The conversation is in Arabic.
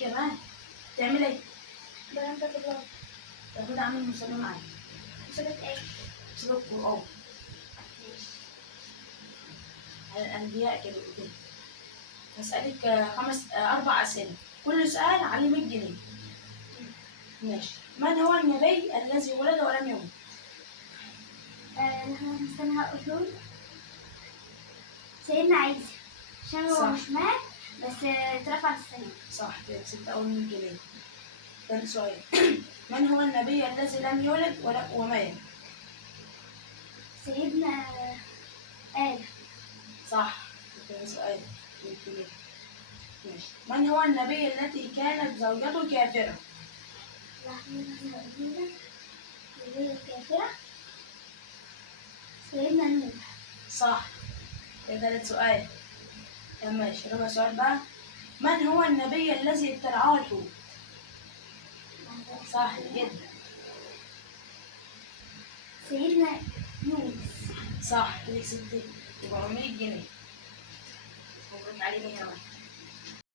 كمان تعمل ايه؟ برمت الرابط. طب كده اعمل مسابقة معايا. مسابقة ايه؟ مسابقة قرآن ماشي. على الأنبياء كده وكده. هسألك 4 أسئلة، كل سؤال عليه 100 جنيه. ماشي. من هو النبي الذي ولد ولم يمت؟ نحن هنستنى هقول سيدنا عيسى، عشان هو صح. مش مات بس اترفع السماء. صح كده، كسبت أول 100 جنيه. تاني سؤال. من هو النبي الذي لم يولد ومات؟ سيدنا آدم. صح. تاني سؤال 100 جنيه. ماشي. من هو النبي التي كانت زوجته كافرة؟ النبي الكافرة سيدنا نوح. صح. كده تالت سؤال. طب ماشي، رابع سؤال بقى. من هو النبي الذي ابتلعه الحوت؟ صح جدا. سيدنا يونس. صح كده كسبت 400 جنيه. مبروك عليك يا كمان.